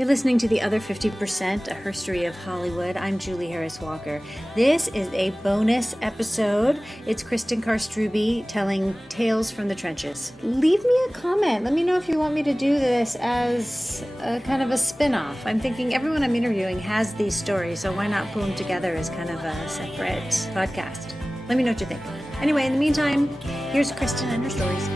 You're listening to The Other 50%, a herstory of Hollywood. I'm Julie Harris Walker. This is a bonus episode. It's Cristen Carr Strubbe telling tales from the trenches. Leave me a comment. Let me know if you want me to do this as a kind of a spin-off. I'm thinking everyone I'm interviewing has these stories, so why not pull them together as kind of a separate podcast? Let me know what you think. Anyway, in the meantime, here's Cristen and her stories.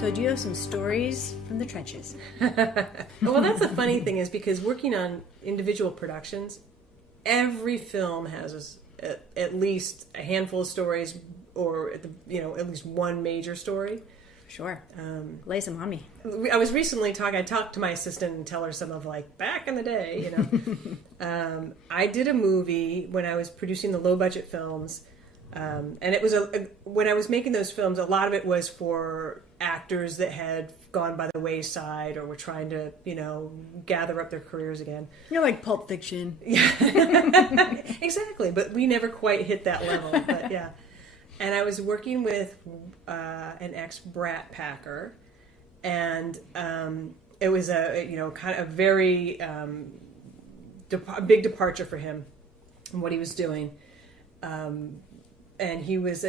So do you have some stories from the trenches? Well, that's the funny thing is because working on individual productions, every film has at least a handful of stories or, at least one major story. Sure. Lay some on me. I was recently I talked to my assistant and tell her some of back in the day, I did a movie when I was producing the low budget films. And it was when I was making those films, a lot of it was for actors that had gone by the wayside or were trying to, gather up their careers again. Like Pulp Fiction. Yeah, exactly. But we never quite hit that level. But yeah, and I was working with an ex-brat packer, and it was kind of a very big departure for him and what he was doing. And he was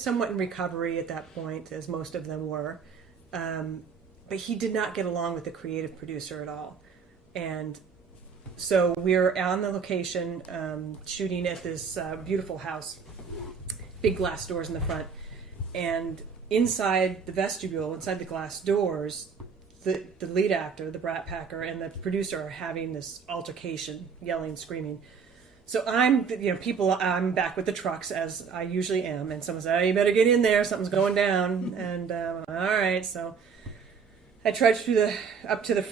somewhat in recovery at that point, as most of them were. But he did not get along with the creative producer at all. And so we're on the location shooting at this beautiful house, big glass doors in the front. And inside the vestibule, inside the glass doors, the lead actor, the brat packer, and the producer are having this altercation, yelling, screaming. So I'm back with the trucks as I usually am, and someone said, "Oh, you better get in there. Something's going down." And all right, so I trudged up to the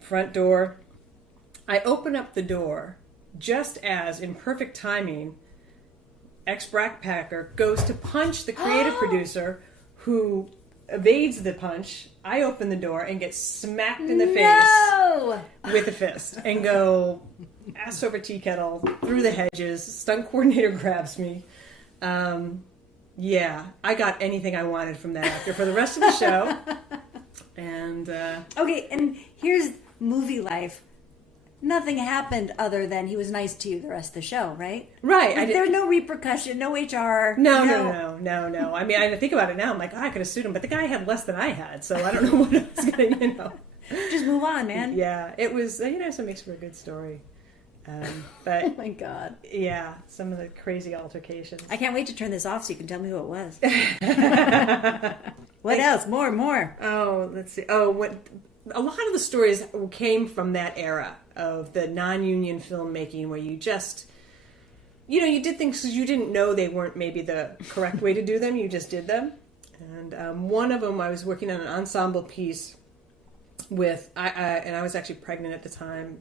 front door. I open up the door just as, in perfect timing, ex-brat packer goes to punch the creative producer, who evades the punch. I open the door and get smacked in the face with a fist and go ass over tea kettle through the hedges. Stunt coordinator grabs me. Yeah, I got anything I wanted from that actor for the rest of the show. And okay, and here's movie life. Nothing happened other than he was nice to you the rest of the show, right? Right. There's no repercussion, no HR. No. I mean, I think about it now. I'm like, I could have sued him, but the guy had less than I had, so I don't know what I was going to, Just move on, man. Yeah, it was, so it makes for a good story. But oh my God. Yeah, some of the crazy altercations. I can't wait to turn this off so you can tell me who it was. What else? More. Oh, let's see. A lot of the stories came from that era of the non-union filmmaking where you just, you did things because you didn't know they weren't maybe the correct way to do them. You just did them. And one of them, I was working on an ensemble piece with, and I was actually pregnant at the time,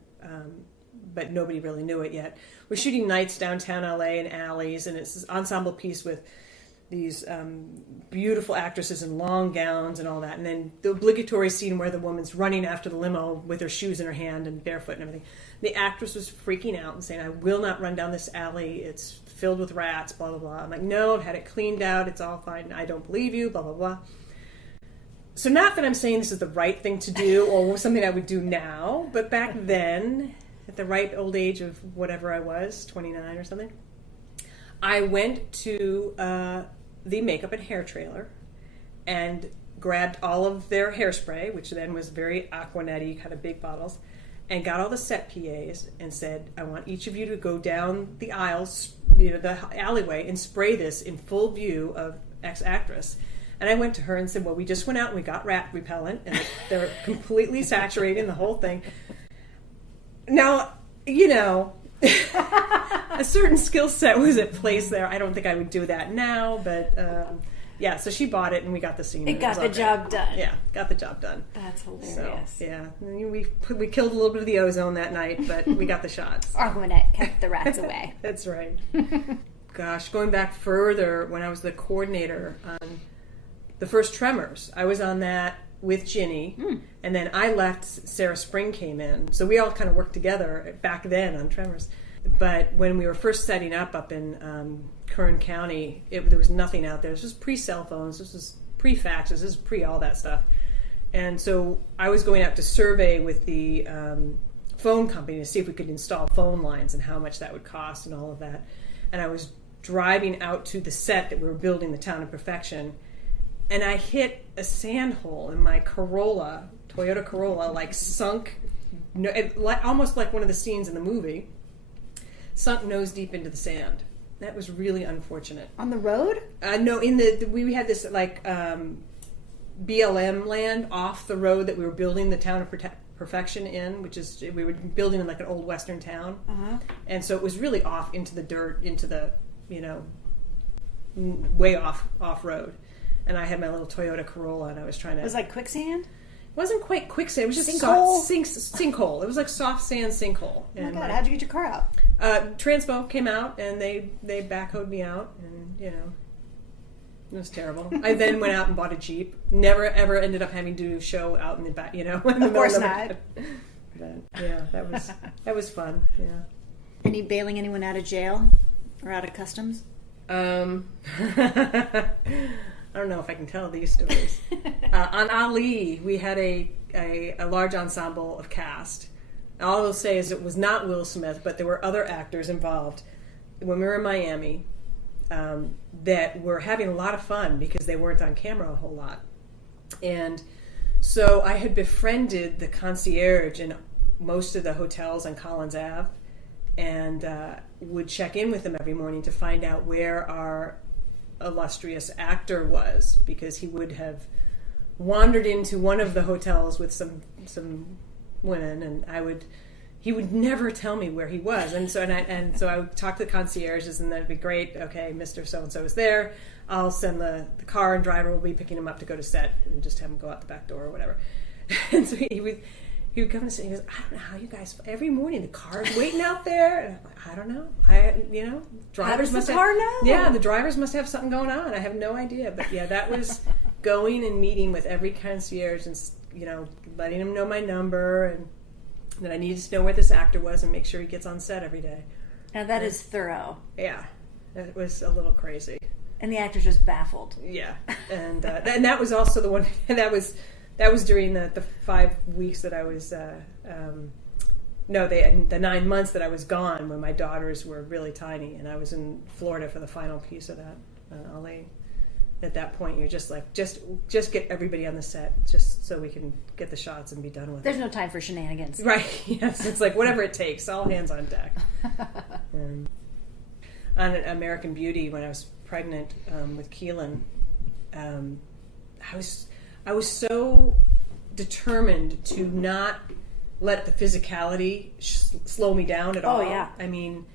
but nobody really knew it yet. We're shooting nights downtown LA in alleys, and it's this ensemble piece with these beautiful actresses in long gowns and all that. And then the obligatory scene where the woman's running after the limo with her shoes in her hand and barefoot and everything. The actress was freaking out and saying, "I will not run down this alley. It's filled with rats, blah, blah, blah." I'm like, "No, I've had it cleaned out. It's all fine. I don't believe you, blah, blah, blah." So not that I'm saying this is the right thing to do or something I would do now, but back then, at the ripe old age of whatever I was, 29 or something, I went to the makeup and hair trailer and grabbed all of their hairspray, which then was very Aquanet-y, kind of big bottles, and got all the set PAs and said, "I want each of you to go down the aisles, the alleyway, and spray this in full view of ex-actress." And I went to her and said, "Well, we just went out and we got rat repellent, and they're completely saturating the whole thing." Now, a certain skill set was at place there. I don't think I would do that now, but yeah, so she bought it and we got the scene. It got the job done. Yeah, got the job done. That's hilarious. So, yeah, we killed a little bit of the ozone that night, but we got the shots. Aquanet kept the rats away. That's right. Gosh, going back further, when I was the coordinator on the first Tremors, I was on that with Ginny, and then I left, Sarah Spring came in. So we all kind of worked together back then on Tremors. But when we were first setting up in Kern County, there was nothing out there. This was pre-cell phones, this was pre-faxes, this was pre all that stuff. And so I was going out to survey with the phone company to see if we could install phone lines and how much that would cost and all of that. And I was driving out to the set that we were building, the Town of Perfection, and I hit a sand hole in my Toyota Corolla, like sunk, almost like one of the scenes in the movie, sunk nose deep into the sand. That was really unfortunate. On the road? No, we had this like BLM land off the road that we were building the Town of Perfection in, which is, we were building in like an old western town. And so it was really off into the dirt, into the, way off road. And I had my little Toyota Corolla, and I was trying to... It was like quicksand? It wasn't quite quicksand. It was just sinkhole? Sinkhole. It was like soft sand sinkhole. Oh my God, how'd you get your car out? Transpo came out, and they backhoed me out, and, it was terrible. I then went out and bought a Jeep. Never, ever ended up having to do a show out in the back, in the Of course not. But, yeah, that was fun, yeah. Any bailing anyone out of jail? Or out of customs? I don't know if I can tell these stories. On Ali, we had a large ensemble of cast. All I'll say is it was not Will Smith, but there were other actors involved when we were in Miami that were having a lot of fun because they weren't on camera a whole lot. And so I had befriended the concierge in most of the hotels on Collins Ave, and would check in with them every morning to find out where our illustrious actor was, because he would have wandered into one of the hotels with some women, and he would never tell me where he was, and so I would talk to the concierges, and that'd be great. Okay, Mr. So and so is there. I'll send the car, and driver will be picking him up to go to set, and just have him go out the back door or whatever. And so he would come and say, he goes, I don't know how you guys, every morning the car's waiting out there. And I'm like, I don't know. Drivers must have, know? Yeah, the drivers must have something going on. I have no idea. But yeah, that was going and meeting with every concierge and, letting them know my number and that I needed to know where this actor was and make sure he gets on set every day. Now that is thorough. Yeah, it was a little crazy. And the actor's just baffled. Yeah, and that was also the one, that was during the 5 weeks that I was, the 9 months that I was gone when my daughters were really tiny, and I was in Florida for the final piece of that, Ali. At that point, you're just like, just get everybody on the set, just so we can get the shots and be done with it. There's no time for shenanigans. Right, yes. It's like, whatever it takes, all hands on deck. On American Beauty, when I was pregnant with Keelan, I was so determined to not let the physicality slow me down at all. Oh, yeah. I mean,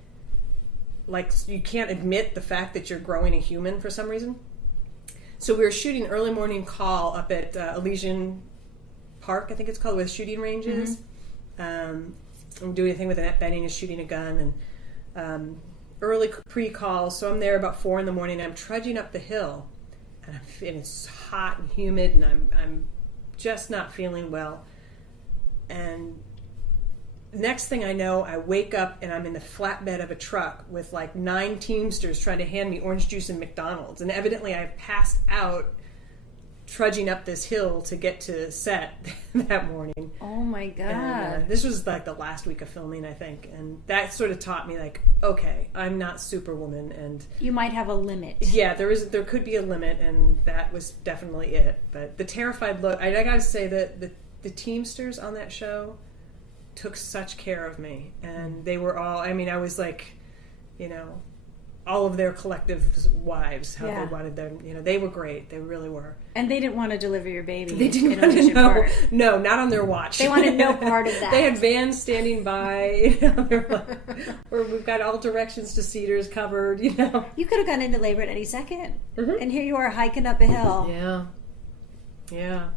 like, you can't admit the fact that you're growing a human for some reason. So we were shooting early morning call up at Elysian Park, I think it's called, where the shooting range is. I'm doing a thing with Annette Bening is shooting a gun, and early pre-call, so I'm there about 4 a.m. and I'm trudging up the hill. And it's hot and humid, and I'm just not feeling well. And next thing I know, I wake up and I'm in the flatbed of a truck with like 9 Teamsters trying to hand me orange juice and McDonald's. And evidently I passed out trudging up this hill to get to set that morning. Oh my God. And, this was like the last week of filming, I think. And that sort of taught me, like, okay, I'm not Superwoman, and you might have a limit. Yeah, there could be a limit, and that was definitely it. But the terrified look, I gotta say that the Teamsters on that show took such care of me, and they were all, I mean, I was like, all of their collective wives, how they wanted them, they were great. They really were. And they didn't want to deliver your baby. They didn't want to know. No, not on their watch. They wanted no part of that. They had vans standing by. Or we've got all directions to Cedars covered. You could have gone into labor at any second, and here you are hiking up a hill. Yeah.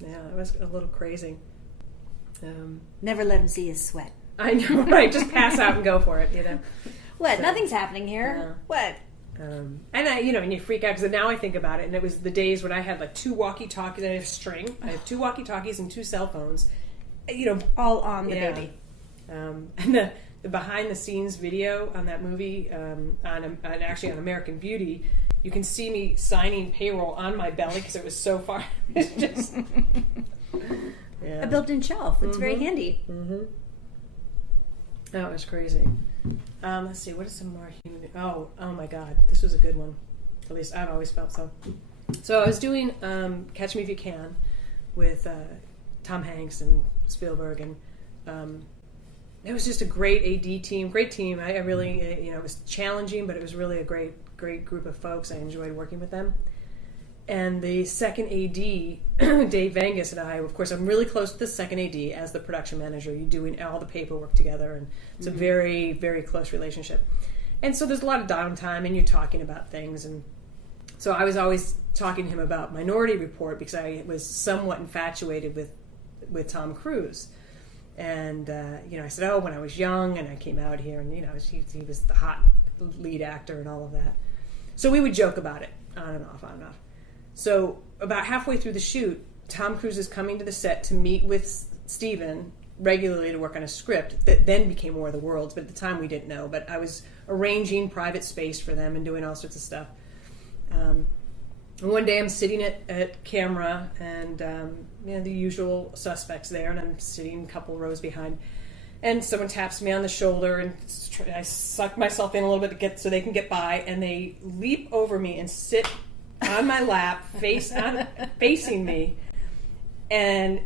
It was a little crazy. Never let him see you sweat. I know, right? Just pass out and go for it. What? So, nothing's happening here. Yeah. What? And and you freak out, because now I think about it, and it was the days when I had like 2 walkie-talkies, and I have string. I have 2 walkie-talkies and 2 cell phones, all on the baby. And the behind-the-scenes video on that movie, actually on American Beauty, you can see me signing payroll on my belly because it was so far. It's just a built-in shelf. It's very handy. Oh, it was crazy. Let's see, what is some more human? Oh my God, this was a good one. At least I've always felt so. So I was doing Catch Me If You Can with Tom Hanks and Spielberg, and it was just a great AD team, great team. I really, it was challenging, but it was really a great group of folks. I enjoyed working with them. And the second AD, Dave Angus and I, of course, I'm really close to the second AD as the production manager. You're doing all the paperwork together, and it's a very, very close relationship. And so there's a lot of downtime, and you're talking about things. And so I was always talking to him about Minority Report because I was somewhat infatuated with Tom Cruise. And, I said, when I was young and I came out here, and, he was the hot lead actor and all of that. So we would joke about it, on and off, on and off. So about halfway through the shoot, Tom Cruise is coming to the set to meet with Steven regularly to work on a script that then became War of the Worlds, but at the time we didn't know. But I was arranging private space for them and doing all sorts of stuff. And one day I'm sitting at camera, and the usual suspects there, and I'm sitting a couple rows behind. And someone taps me on the shoulder, and I suck myself in a little bit so they can get by, and they leap over me and sit on my lap, facing me, and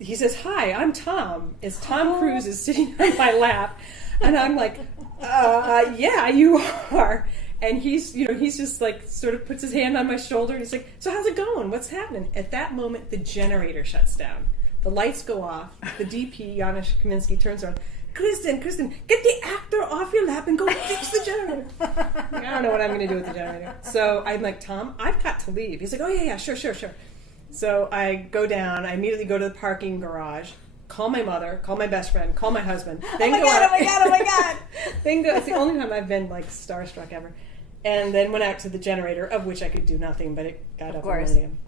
he says, "Hi, I'm Tom." It's Tom Cruise is sitting on my lap, and I'm like, "Yeah, you are." And he's just like sort of puts his hand on my shoulder, and he's like, "So how's it going? What's happening?" At that moment, the generator shuts down. The lights go off. The DP, Janusz Kaminski, turns around. Kristen, get the actor off your lap and go fix the generator. I don't know what I'm going to do with the generator. So I'm like, "Tom, I've got to leave." He's like, "Oh, yeah, sure. So I go down. I immediately go to the parking garage, call my mother, call my best friend, call my husband. Then oh my God. Then go. It's the only time I've been like starstruck ever. And then went out to the generator, of which I could do nothing, but it got up and running again.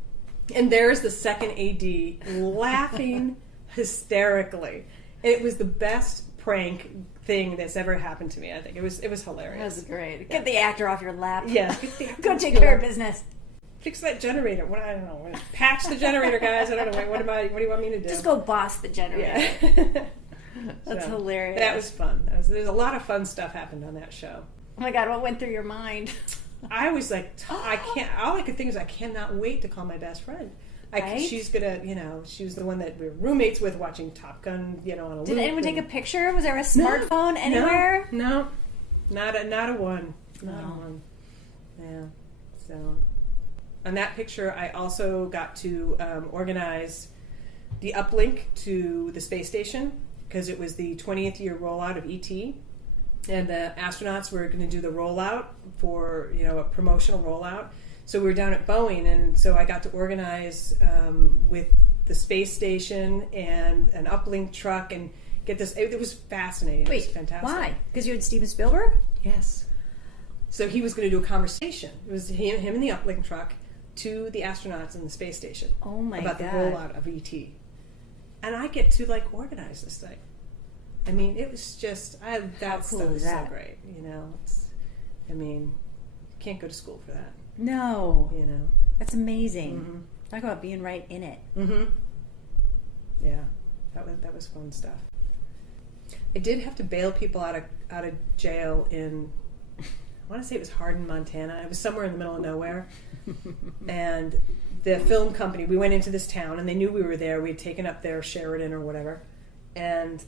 And there's the second AD laughing hysterically. It was the best prank thing that's ever happened to me, I think. It was hilarious. That was great. Get the actor off your lap. Yeah. Go take care of business. Fix that generator. I don't know. Patch the generator, guys. I don't know. What do you want me to do? Just go boss the generator. Yeah. That's hilarious. That was fun. There's a lot of fun stuff happened on that show. Oh my God, what went through your mind? I was like, I can't. All I could think is, I cannot wait to call my best friend. Right? She's gonna, she was the one that we were roommates with, watching Top Gun, on a loop. Did anyone take a picture? Was there a smartphone anywhere? No, not a one. Not a one. Yeah. So, on that picture, I also got to organize the uplink to the space station because it was the 20th year rollout of ET. And the astronauts were going to do the rollout for, a promotional rollout. So we were down at Boeing, and so I got to organize with the space station and an uplink truck and get this. It was fascinating. Wait, it was fantastic. Why? Because you had Steven Spielberg? Yes. So he was going to do a conversation. It was him in the uplink truck to the astronauts in the space station. Oh my about God. the rollout of ET. And I get to organize this thing. I mean, it was just that cool was is so that? great. You can't go to school for that. No. That's amazing. Mm-hmm. Talk about being right in it. Mm-hmm. Yeah, that was fun stuff. I did have to bail people out of jail in, I want to say it was Hardin, Montana. It was somewhere in the middle of nowhere. And the film company, we went into this town, and they knew we were there. We had taken up their Sheridan or whatever, and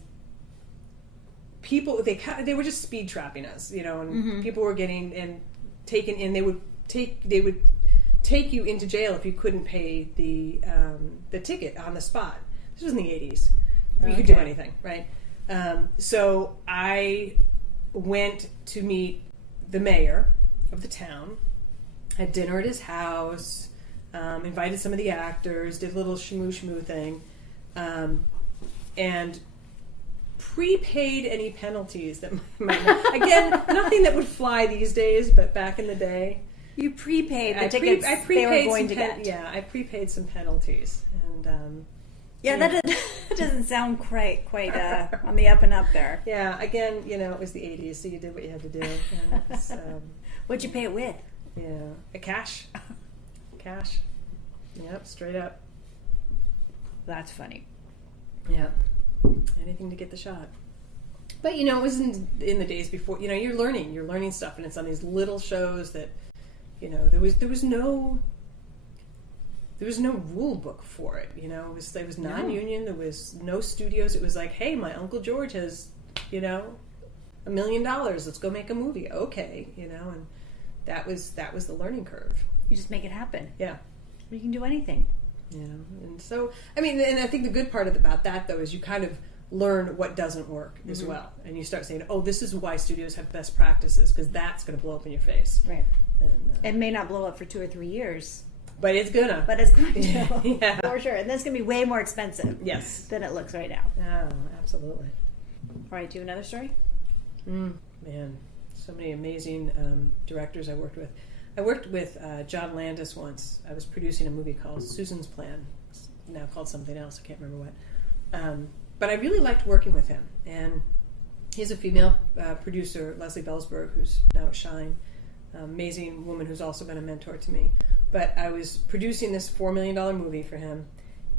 people they were just speed trapping us, and people were getting and taken in. They would take you into jail if you couldn't pay the ticket on the spot. This was in the 80s. You could do anything, right? So I went to meet the mayor of the town, had dinner at his house, invited some of the actors, did a little shmoo thing, and prepaid any penalties that might again, nothing that would fly these days, but back in the day. You prepaid the tickets they were going to get. Yeah, I prepaid some penalties. And that doesn't sound quite on the up and up there. Yeah, again, it was the 80s, so you did what you had to do. And it was, What'd you pay it with? Yeah, cash. Yep, straight up. That's funny. Yep. Anything to get the shot. But, you know, it was in the days before, you know, you're learning stuff, and it's on these little shows that, you know, there was no rule book for it, you know. It was non-union. There was no studios. It was like, hey, my Uncle George has, you know, $1 million. Let's go make a movie. Okay, you know, and that was the learning curve. You just make it happen. Yeah. You can do anything. You know, and so, I mean, and I think the good part about that, though, is you kind of learn what doesn't work as well. And you start saying, oh, this is why studios have best practices, because that's going to blow up in your face. Right. And, it may not blow up for 2 or 3 years. But it's gonna. But it's going to. Yeah. For sure. And that's going to be way more expensive. Yes. Than it looks right now. Oh, absolutely. All right, do another story? Man, so many amazing directors I worked with. I worked with John Landis once. I was producing a movie called Susan's Plan. It's now called something else. I can't remember what. But I really liked working with him. And he's a female producer, Leslie Bellsberg, who's now at Shine. Amazing woman who's also been a mentor to me. But I was producing this $4 million movie for him.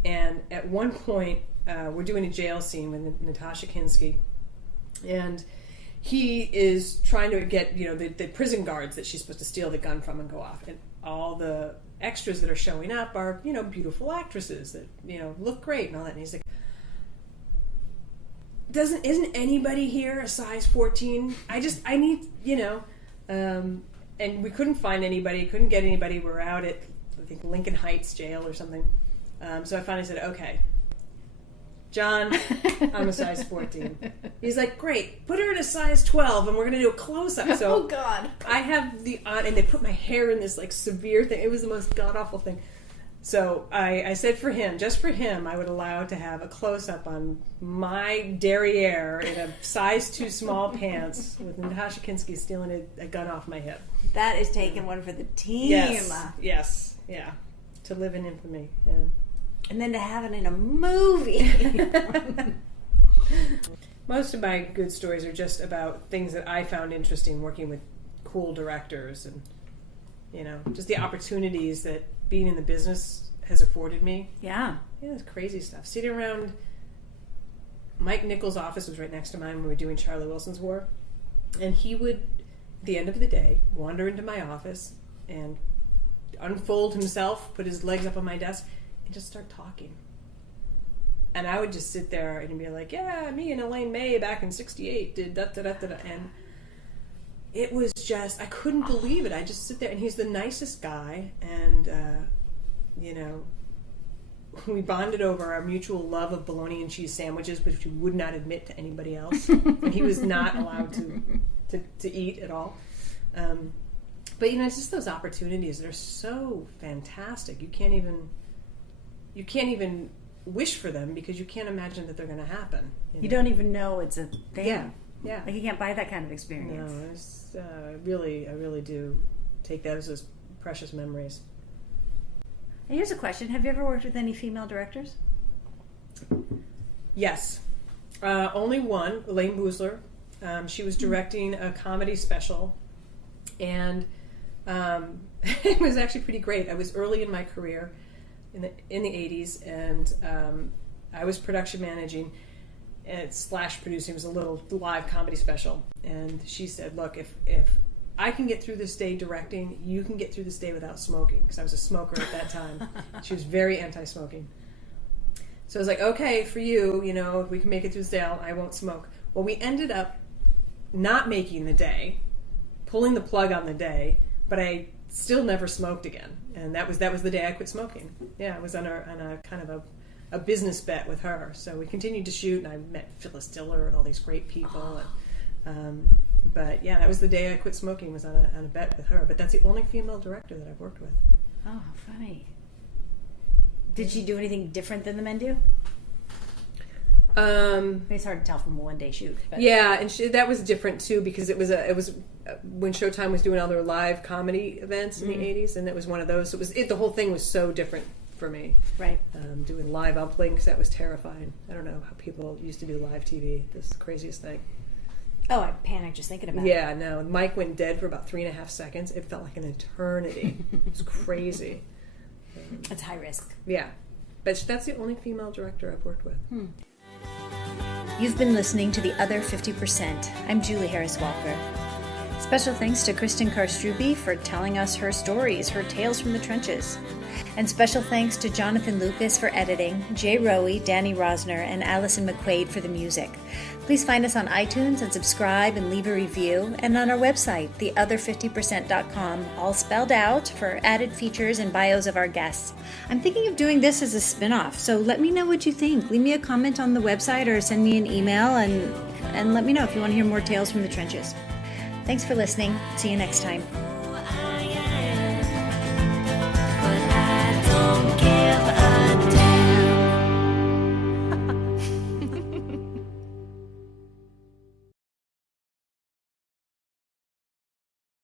And at one point, we're doing a jail scene with Natasha Kinski. And he is trying to get, you know, the prison guards that she's supposed to steal the gun from and go off. And all the extras that are showing up are, you know, beautiful actresses that, you know, look great and all that. And he's like, isn't anybody here a size 14? I need, you know, and we couldn't find anybody, couldn't get anybody. We're out at, I think, Lincoln Heights jail or something. So I finally said, okay, John, I'm a size 14. He's like, great, put her at a size 12 and we're going to do a close-up. So oh, God. I have and they put my hair in this, like, severe thing. It was the most god-awful thing. So I said just for him, I would allow to have a close-up on my derriere in a size too small pants with Natasha Kinski stealing a gun off my hip. That is taking one for the team. Yes, yeah. To live in infamy, yeah. And then to have it in a movie. Most of my good stories are just about things that I found interesting working with cool directors and, you know, just the opportunities that being in the business has afforded me. Yeah. Yeah, it's crazy stuff. Sitting around, Mike Nichols' office was right next to mine when we were doing Charlie Wilson's War. And he would, at the end of the day, wander into my office and unfold himself, put his legs up on my desk, and just start talking. And I would just sit there and be like, yeah, me and Elaine May back in 68 did da-da-da-da-da. And it was just, I couldn't believe it. I just sit there, and he's the nicest guy. And, you know, we bonded over our mutual love of bologna and cheese sandwiches, which we would not admit to anybody else. And he was not allowed to eat at all. But, you know, it's just those opportunities that are so fantastic. You can't even wish for them because you can't imagine that they're going to happen. You don't even know it's a thing. Yeah. Like, you can't buy that kind of experience. No, it's, I really do take those as precious memories. And here's a question. Have you ever worked with any female directors? Yes. Only one, Elaine Boosler. She was directing a comedy special, and it was actually pretty great. I was early in my career in the 80s, and I was production managing and / producing. It was a little live comedy special, and she said, look, if I can get through this day directing, you can get through this day without smoking, because I was a smoker at that time. She was very anti-smoking. So I was like, okay, for you, you know, if we can make it through this day, I won't smoke. Well, we ended up not making the day, pulling the plug on the day, but I still never smoked again. And that was the day I quit smoking. Yeah, it was on a kind of a business bet with her. So we continued to shoot, and I met Phyllis Diller and all these great people. And, but yeah, that was the day I quit smoking, was on a bet with her. But that's the only female director that I've worked with. Oh, funny. Did she do anything different than the men do? It's hard to tell from a one-day shoot. But. Yeah, and that was different too, because it was when Showtime was doing all their live comedy events in the 80s, and it was one of those. So the whole thing was so different for me. Right. Doing live uplinks, that was terrifying. I don't know how people used to do live TV. This is the craziest thing. Oh, I panicked just thinking about it. Yeah, no. Mike went dead for about 3.5 seconds. It felt like an eternity. It was crazy. It's high risk. Yeah. But that's the only female director I've worked with. You've been listening to The Other 50%. I'm Julie Harris Walker. Special thanks to Cristen Carr for telling us her stories, her tales from the trenches. And special thanks to Jonathan Lucas for editing, Jay Rowe, Danny Rosner, and Allison McQuaid for the music. Please find us on iTunes and subscribe and leave a review, and on our website, theother50%.com, all spelled out, for added features and bios of our guests. I'm thinking of doing this as a spin-off, so let me know what you think. Leave me a comment on the website or send me an email and let me know if you want to hear more tales from the trenches. Thanks for listening. See you next time.